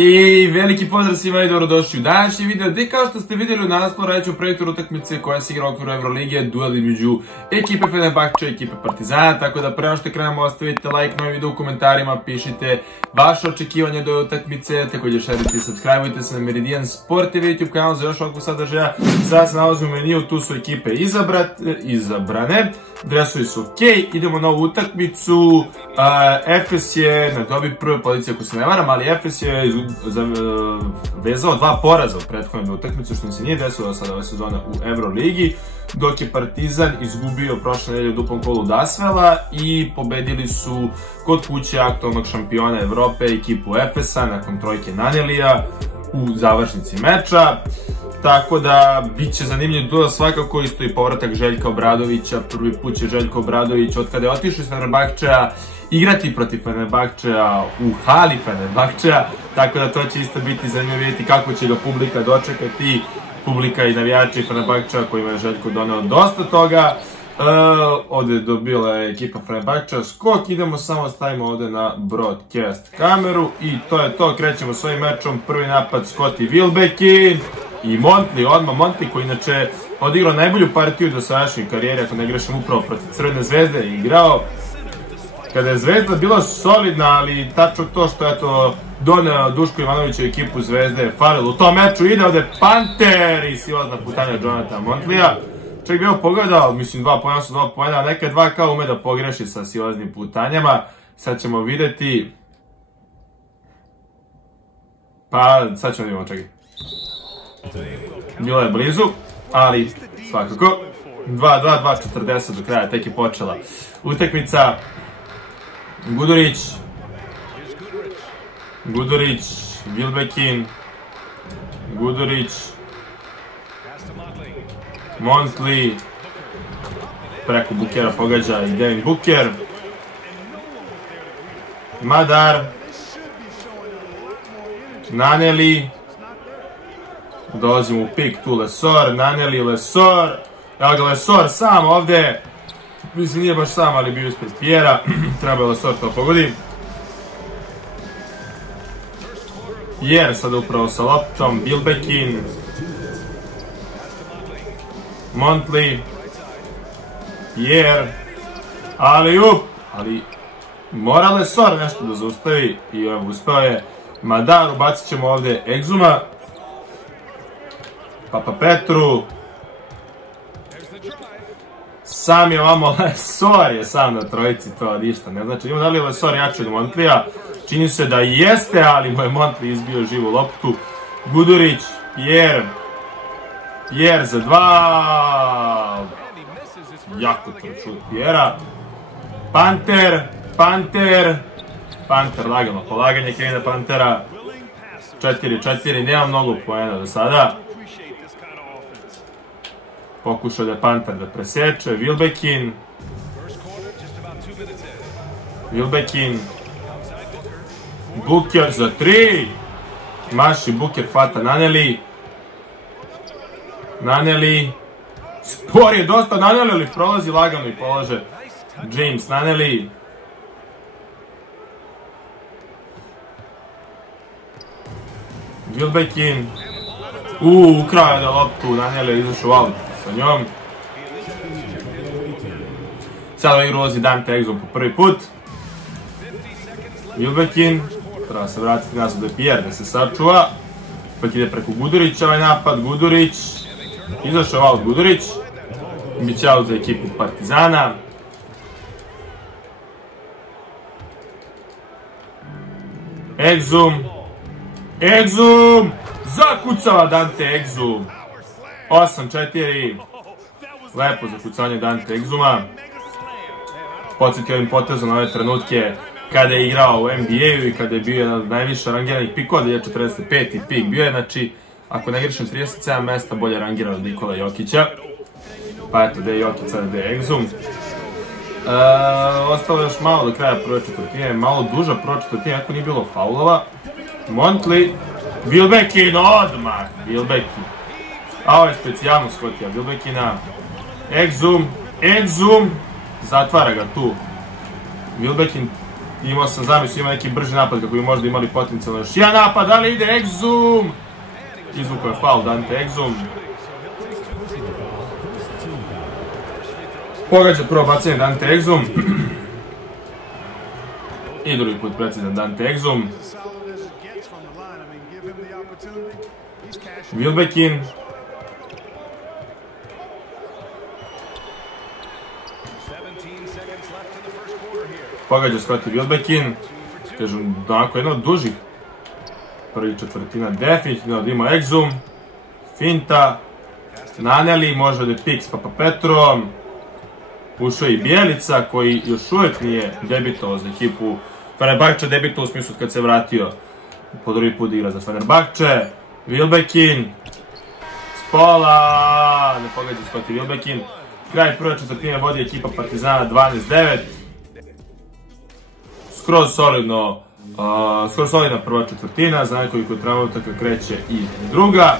I veliki pozdrav svima i dobrodošli u današnji video gdje kao što ste vidjeli u naslovu reći o projektoru utakmice koja se igra u okviru Evrolige, duel između ekipe Fenerbahče i ekipe Partizana, tako da pre nego što krenemo ostavite like na ovaj video u komentarima, pišite vaše očekivanje do ove utakmice, također šerite i subscribeujte se na Meridian Sport TV YouTube kanal za još ovakvu sadržaja. Sada se nalazimo u meniju, tu su ekipe izabrane, dresovi su ok, idemo na ovu utakmicu. Efes je na dobi prve pozicije ako se ne varam, ali Efes je vezao 2 poraza u prethodnoj utakmici, što mi se nije desilo sada ove sezone u Evroligi, dok je Partizan izgubio prošle nedelje u duplom kolu od Asvela i pobedili su kod kuće aktualnog šampiona Evrope ekipu Efesa nakon trojke Nanelija u završnici meča. Tako da bit će zanimljiv duel svakako, isto i povratak Željka Obradovića. Prvi put će Željko Obradović od kada je otišao iz Fenerbahčeja igrati protiv Fenerbahčeja u hali Fenerbahčeja, tako da to će isto biti zanimljivo vidjeti kako će ga publika dočekati, publika i navijači Fenerbahčeja kojima je Željko doneo dosta toga. Ovdje je dobila ekipa Fenerbahčeja skok, idemo samo stavimo ovdje na broadcast kameru i to je to, krećemo s ovim mečom. Prvi napad Scottie Wilbekin i Montli, odmah Montli koji inače odigrao najbolju partiju do sadašnje karijere, ako ne grešim, upravo protiv Crvene Zvezde je igrao kada je Zvezda bila solidna, ali tačno to što je to doneo Duško Ivanovića ekipu Zvezde je falilo u tom meču. Ide ovdje Panter i silazna putanja Jonathan Montlija. Čak bi ovo pogledao, mislim 2 pojena su 2 pojena, neka 2K ume da pogreši sa silaznim putanjama. Sad ćemo vidjeti. Pa sad ćemo vidjeti, čekaj. Bilo je blizu, ali svakako. 2-2, 2-40 do kraja, tek je počela utakmica. Gudurić, Wilbekin, Montli, preko Bukera pogađa i Devin Booker, Madar, Naneli, dolazimo u pik tu Lesor, Naneli, Lesor, evo ga Lesor sam ovde, mislim nije baš sam, ali bio ispred Pjera, treba je Lesor to pogodi. Jer sada upravo sa loptom, Wilbekin, Montli, Jer, ali mora Lesor nešto da zaustavi i evo uspeo je. Madar, ubacit ćemo ovdje Exuma, Papa Petru, sam je ovamo, Lesor je sam na trojici, to ništa ne znači. Imamo da li je Lesor jači od Montlija, čini se da jeste, ali mu je Montli izbio živu loptu. Gudurić, Jer za 2, jako trču Pjera. Panter, lagano polaganje Kevina Pantera. 4-4, nema mnogo poena do sada. Pokušao da je Panter da preseče, Wilbekin, Booker za 3, maši Booker, fata Naneli, spor je dosta Naneli, ali prolazi lagano i polaže James Naneli. Wilbekin, ukrao je da loptu, Naneli je izašao out sa njom. Sada igru ulazi Dante Exum po prvi put. Wilbekin, treba se vratiti nazad do Pierre da se sačuva. Pak ide preko Gudurića ovaj napad, Gudurić, izašao out Gudurić, biće out za ekipu Partizana. Exum, zakucava Dante Exum, 8-4, lepo zakucanje Dante Exuma. Podsjetio ovim potezom na ove trenutke kada je igrao u NBA-u i kada je bio jedan od najviše rangiranih pikova, da je 45. pik bio je, znači, ako ne grešim 37 mesta bolje rangirao od Nikola Jokića. Pa eto, gde je Jokić, sada gde je Exum. Ostalo još malo do kraja prve četvrtine, malo duža prva četvrtina, ako nije bilo faulova. Montli, Wilbekin, odmah, Wilbekin. A ovo je specijalno Scottija Wilbekina. Exum, zatvara ga tu. Wilbekin Imao sam zamisli, ima neki brži napad kako bi možda imali potencijalno još jedan napad, ali ide Exum! Izvukao je faul Dante Exum. Pogađa prvo bacanje Dante Exum. I drugi put precizan Dante Exum. Wilbekin. Pogađa Scottie Wilbekin. Kažem, onako jedno od dužih prvi četvrtina. Definitivno da ima Exum. Finta. Naneli, može da je pik s Papapetrom. Ušao i Bjelica koji još uvijek nije debitovao za ekipu Fenerbahče, debitovao u smislu kad se vratio po drugi put igra za Fenerbahče. Wilbekin. Spola. Ne pogađa Scottie Wilbekin. Kraj prve četvrtine vodi ekipa Partizana 12-9. Skroz solidna prva četvrtina, za nekoliko trenutaka kreće i druga.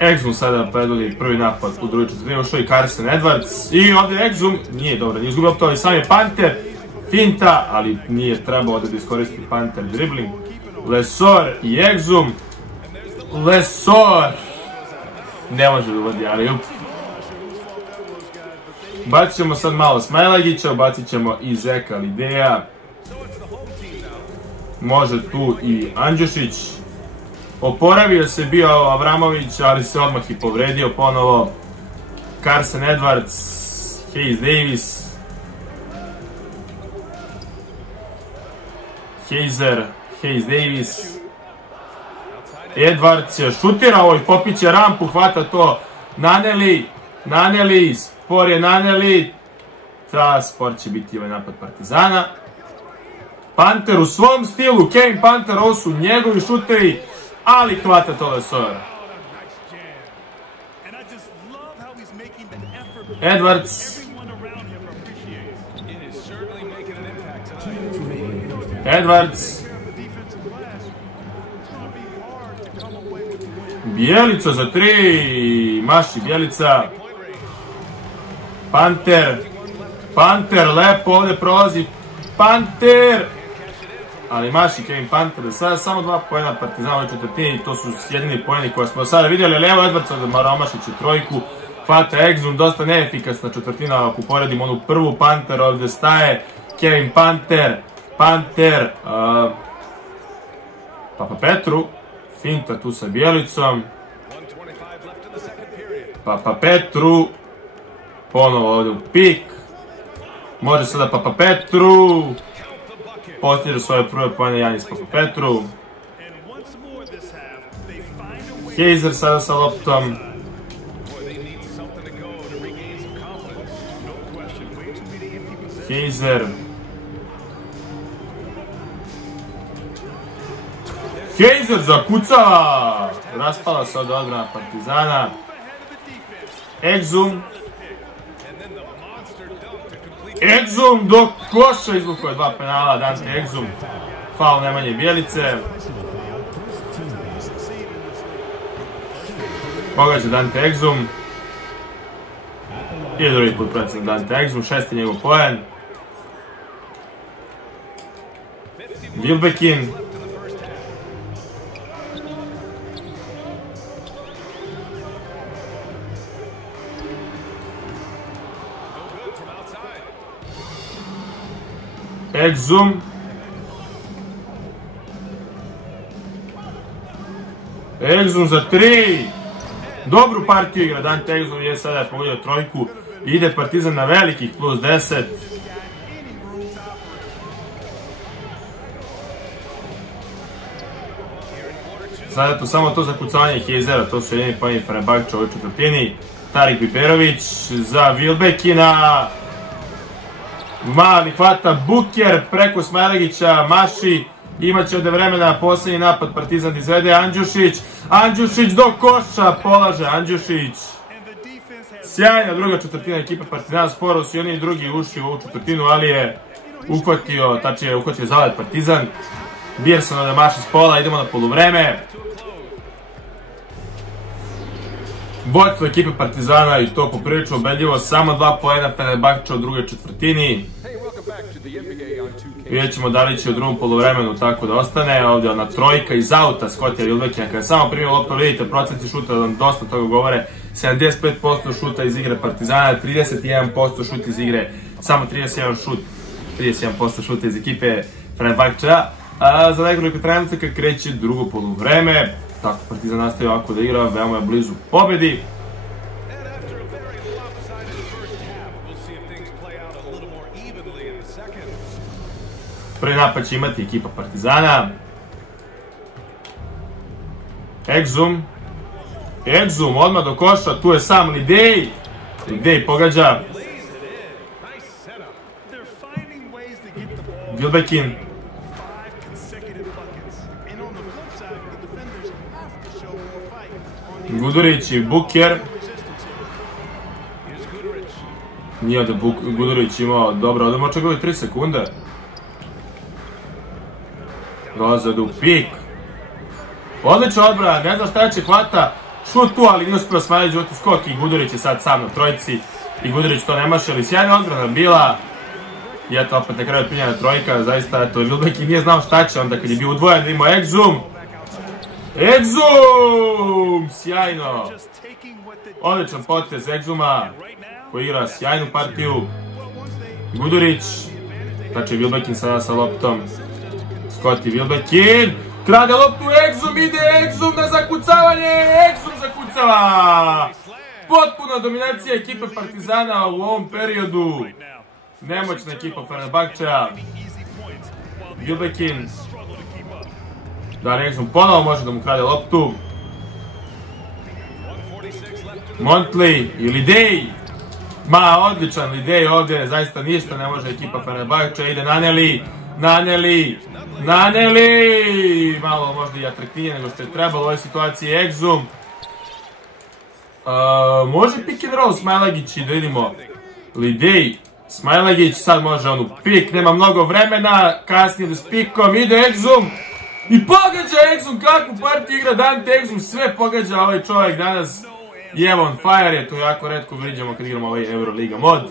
Exum sada predvodi prvi napad u drugoj četvrtini, ušao i Carson Edwards i ovdje Exum nije dobro, nije izgubio to, ali sam je Panter, finta, ali nije trebao ovdje da iskoristi Panter dribling. Lesor i Exum. Lesor ne može da uvodi, ali bacit ćemo sad malo Smajlagića, bacit ćemo i Zeka Lideja. Može tu i Andjušić. Oporavio se bio Avramović, ali se odmah i povredio ponovo. Carson Edwards, Hayes Davis. Hayes Davis. Edwards je šutirao i popiće rampu, hvata to Naneli, spor je Naneli. Spor će biti ovaj napad Partizana. Panter u svom stilu, Kevin Panter, ovo su njegovi šuteri, ali hvata to Lesor. Edwards. Bjelica za 3, maši Bjelica. Panter, lepo ovdje prolazi Panter, ali maši Kevin Panter. Sada samo 2 poena Partizana u četvrtini, to su jedini poeni koje smo sada vidjeli, ali evo Edwards od Maromašić i trojku, hvata Exum, dosta neefikasna četvrtina ako poredimo onu prvu. Panter ovdje staje, Kevin Panter, Papapetru, finta tu sa Bjelicom, Papapetru, ponovo ovdje u pik, može sada Papapetru, postiže svoje prve poene Janis Papapetru. Heizer sada sa loptom. Heizer zakucava! Raspala se od odbrana Partizana. Exum do koša, izvukao je 2 penala, Dante Exum. Faul Nemanje Bjelice. Pogađa Dante Exum. I drugi put precizan Dante Exum, 6. njegov poen. Wilbekin. Exum za 3. Dobru partiju igra Dante Exum, je sada pogodio trojku. Ide Partizan na velikih plus 10. Sada to samo to zakucavanje Heizera, to su jedini poeni Fenerbahče u ovoj četvrtini. Tarik Biberović za Wilbekina. Mali hvata Buker preko Smajlagića, maši. Imaće ovdje vremena, posljednji napad Partizan da izvede. Andjušić do koša, polaže Andjušić. Sjajna druga četvrtina ekipe Partizana, sporo su i oni drugi ušli u ovu četvrtinu, ali je uhvatio, tačnije je uhvatio zalet Partizan. Bjerson ovdje maši s pola, idemo na poluvreme. Vodstvo ekipe Partizana i to poprilično ubedljivo, samo 2 poena Fenerbahče u drugoj četvrtini. Vidjet ćemo da li će u drugom poluvremenu tako da ostane. Ovdje ona trojka iz auta Scottija Wilbeckina kada je samo primio loptu, vidite procenti šuta da nam dosta toga govore. 75% šuta iz igre Partizana, 31% šut iz igre, samo 31% šuta iz ekipe Fenerbahčea. Za nekoliko trenutaka kreće drugo poluvreme. Tako, Partizan nastaje ovako da igra, veoma je blizu pobedi. Prvi napad će imati ekipa Partizana. Exum, odmah do koša, tu je sam Lidej. Lidej pogađa. Wilbekin. Gudurić i Buker. Nije da Gudurić imao dobro, odemo očekali 3 sekunde. Dolaze u pik. Odlična odbrana, ne znam šta će, hvata šut tu, ali nije uspio Smajlić žuti skok i Gudurić je sad sam na trojici. I Gudurić to ne maše, ali sjajna odbrana bila. I eto opet na kraju pinjena trojka, zaista eto Wilbekin nije znao šta će onda kad je bio udvojen da imao Exum, sjajno. Odličan potez Exuma koji igra sjajnu partiju. Gudurić, znači Wilbekin sada sa loptom. Scottie Wilbekin, krade loptu, Exum, ide Exum na zakucavanje, Exum zakucava. Potpuna dominacija ekipe Partizana u ovom periodu. Nemoćna ekipa Fenerbahčea. Wilbekin. Da, Exum ponovo može da mu krade loptu. Montley i Lidej. Ma, odličan Lidej ovdje, zaista ništa ne može ekipa Fenerbahčea. Ide Naneli! Malo možda i atraktivnije nego što je trebalo u ovoj situaciji. Exum. Može pick and roll Smajlagić i da vidimo. Lidej, Smajlagić, sad može on u pik, nema mnogo vremena, kasnije da s pikom, ide Exum. I pogađa Exum, kakvu partiju igra Dante Exum, sve pogađa ovaj čovjek danas. I evo on fire je, to jako retko viđamo kad igramo ovaj Euroliga mod.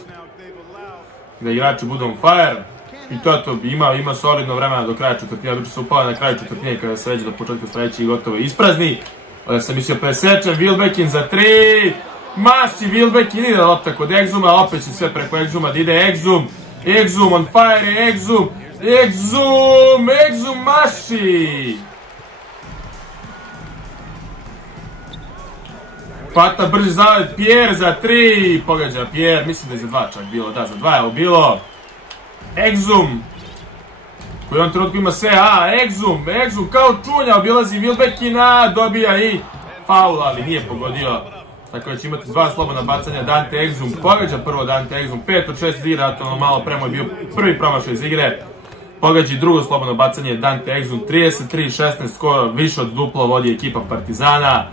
Da igrači budu on fire. I to ima solidno vremena do kraja četvrtine, obično se upala na kraju četvrtine kada se već do početka sledeće i gotovo isprazni. Ovdje sam mislio presečen, Wilbekin za 3. Maši Wilbekin, ide lopta kod Exuma, opet će sve preko Exuma da ide Exum on fire, Exum maši! Hvata brži zavet, Pierre za 3, pogađa Pierre, mislim da je za 2 čak bilo, da za 2 je ovo bilo. Exum, koji u ovom trenutku ima sve, Exum kao čunja, obilazi Wilbekina, dobija i faul, ali nije pogodio. Tako da će imati 2 slobodna bacanja, Dante Exum pogađa prvo Dante Exum, 5 od 6 igra, to malo premo je bio prvi promašaj iz igre. Pogađa drugo slobodno bacanje Dante Exum, 33-16, skoro više od duplo vodi ekipa Partizana.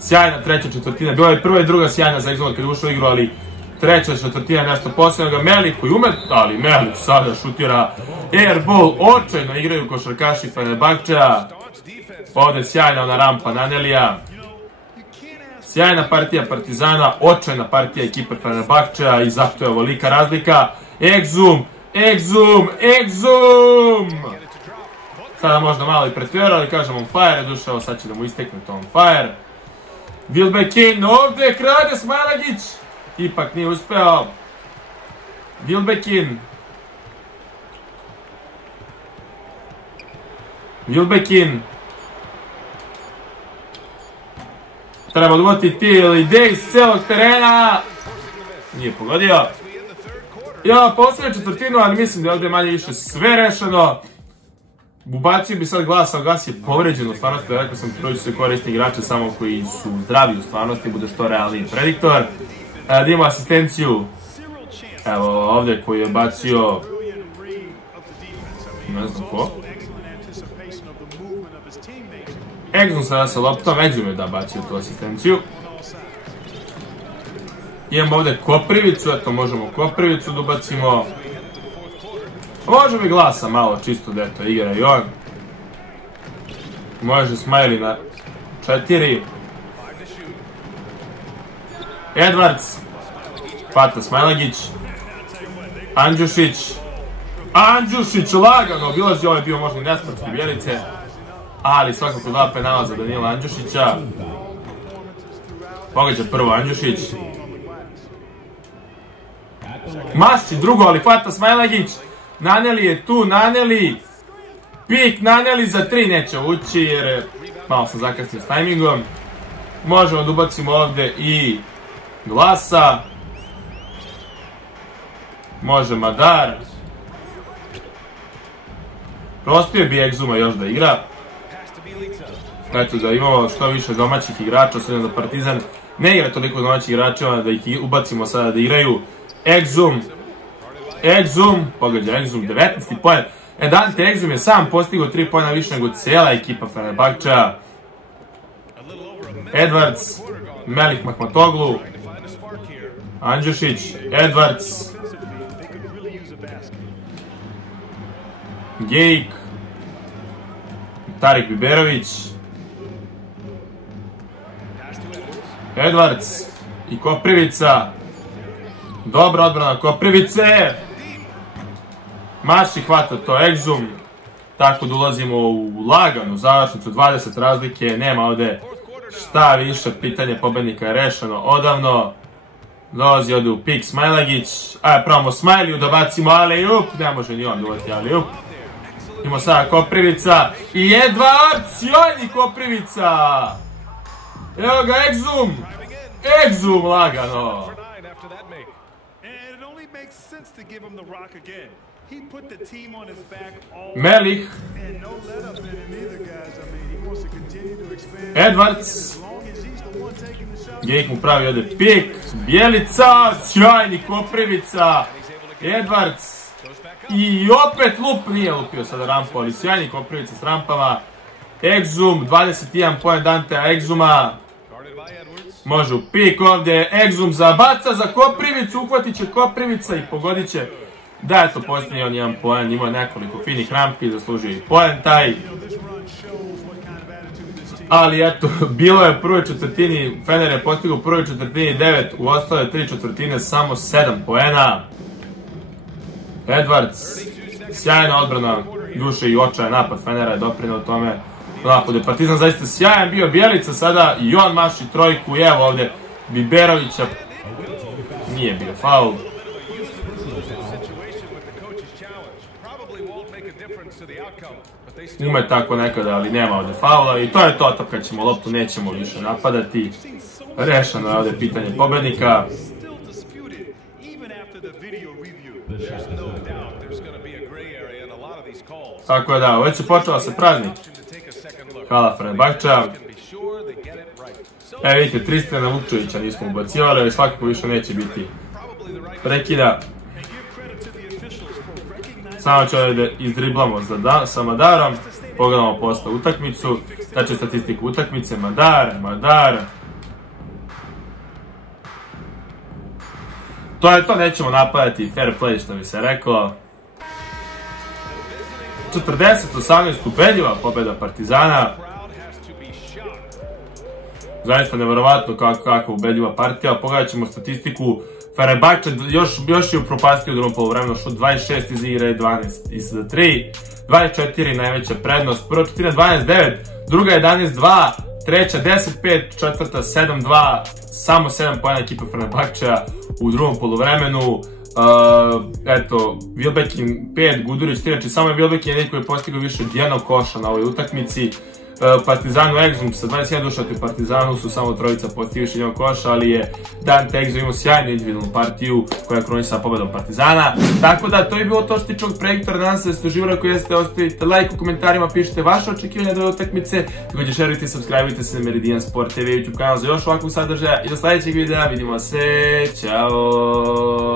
Sjajna treća četvrtina, bila je prva i druga sjajna za Exuma kad je ušao u igru, ali treća četvrtina nešto posebnoga. Meli koji ume, ali Melić sada šutira airball, očajno igraju košarkaši Fenerbahčea. Ovdje sjajna ona rampa Nanelija. Sjajna partija Partizana, očajna partija ekipe Fenerbahčea i zato je ovolika razlika. Exum! Sada možda malo i pretjerao, ali kažem on fire je došao, sad će da mu istekne to on fire. Wilbekin ovdje krade Smajlagić. Ipak nije uspeo. Wilbekin. Treba odvoti ti Lidej iz celog terena. Nije pogodio. Ja posljednju četvrtinu, ali mislim da je ovdje manje više sve rešeno. Ubacio bi sad glas, ali glas je povređen u stvarnosti. Rekao sam, trući se koristi igrače samo koji su zdravi u stvarnosti, bude što realniji prediktor. Da ima asistenciju. Evo ovdje koji je bacio, ne znam ko, Exum sada sa loptom, Exum je da bacio tu asistenciju. Imamo ovdje Koprivicu, eto možemo Koprivicu da ubacimo. Možemo i glasa malo, čisto da eto igra i on. Može Smiley na 4. Edwards. Hvata Smailagić. Andjušić, lagano, obilazi, ovo je bio možda i nesportski Bjelice, ali svakako 2 penala za Danila Andjušića. Pogađa prvo Andjušić. Mašći drugo, ali hvata Smailagić. Naneli je tu, Naneli. Pik, Naneli za 3, neće ući jer malo sam zakasnio s tajmingom. Možemo da ubacimo ovde i Glasa. Može Madar. Prostio bi Exuma još da igra. Eto da imamo što više domaćih igrača, s obzirom da Partizan ne igra toliko domaćih igračeva, da ih ubacimo sada da igraju. Exum, pogađa Exum, 19. poen. Dante Exum je sam postigao 3 poena više nego cijela ekipa Fenerbahčeja. Edwards, Melih Mahmatoglu, Andjušić, Edwards, Gejk, Tarik Biberović, Edwards i Koprivica. Dobra odbrana Koprivice. Maši hvata to Exum. Tako da ulazimo u laganu završnicu, 20 razlike, nema ovde šta više, pitanje pobednika je rešeno odavno. Dolazi ovde u pik Smailagić, ajde pravimo Smiliju da bacimo alley-oop, ne može ni on dovati alley-oop. Imamo sada Koprivica i Edwards, sjajni Koprivica. Evo ga Exum lagano. Melih, Edwards, Gejk mu pravi ovdje pik, Bjelica, sjajni Koprivica, Edwards i opet lup, nije lupio sada rampu, ali sjajni Koprivica s rampama. Exum, 21 poen Dantea Exuma, može u pik ovdje, Exum zabaca za Koprivicu, uhvatit će Koprivica i pogodit će. Da, eto, posljednji on 1 poen, imao nekoliko finih rampi, zaslužio i poen taj. Ali eto, bilo je u prvoj četvrtini, Fener je postigao u prvoj četvrtini 9, u ostale 3 četvrtine samo 7 poena. Edwards, sjajna odbrana, duše i očajan napad Fenera je doprineo tome. Napad je Partizan zaista sjajan bio, Bjelica sada i on maši trojku i evo ovdje Biberovića, nije bio faul. Ume tako nekada, ali nema ovdje faula i to je to, tapkat ćemo loptu, nećemo više napadati. Rešeno je ovdje pitanje pobednika. Tako da, već je počela se praznik. Hvala Fenerbahča. Evo vidite, Tristana Vukčevića nismo ubacivali, ali svakako više neće biti prekida. Samo ću ovdje da izdriblamo sa Madarom. Pogledamo posle utakmicu. Znači statistiku utakmice. Madar. To je to, nećemo napadati, fair play što bi se reklo. 40-18 ubedljiva pobjeda Partizana. Zaista nevjerovatno kakva ubedljiva partija. Pogledat ćemo statistiku. Fenerbahče još je upropastio u drugom poluvremenu, šut 26 iz igre, 12 iz 3, 24 najveća prednost, prva četvrtina 12-9, druga 11-2, treća 10-5, četvrta 7-2, samo 7 poena ekipa Fenerbahčeja u drugom poluvremenu. Eto, Wilbekin 5, Gudurić 3, znači samo je Wilbekin jedin koji je postigao više od jednog koša na ovoj utakmici. Partizanu Exum sa 21 duša, u Partizanu su samo trojica postigli više jednog koša, ali je Dante Exum imao sjajnu individualnu partiju koja je krunisala pobedom Partizana. Tako da, to je bilo to što se tiče ovog projektora, nadam se da ste uživali, ako jeste, ostavite like u komentarima, pišite vaše očekivanja do ove utakmice, također šerujte i subscribeujte se na Meridian Sport TV YouTube kanal za još ovakvog sadržaja i do sljedećeg videa, vidimo se, ćao!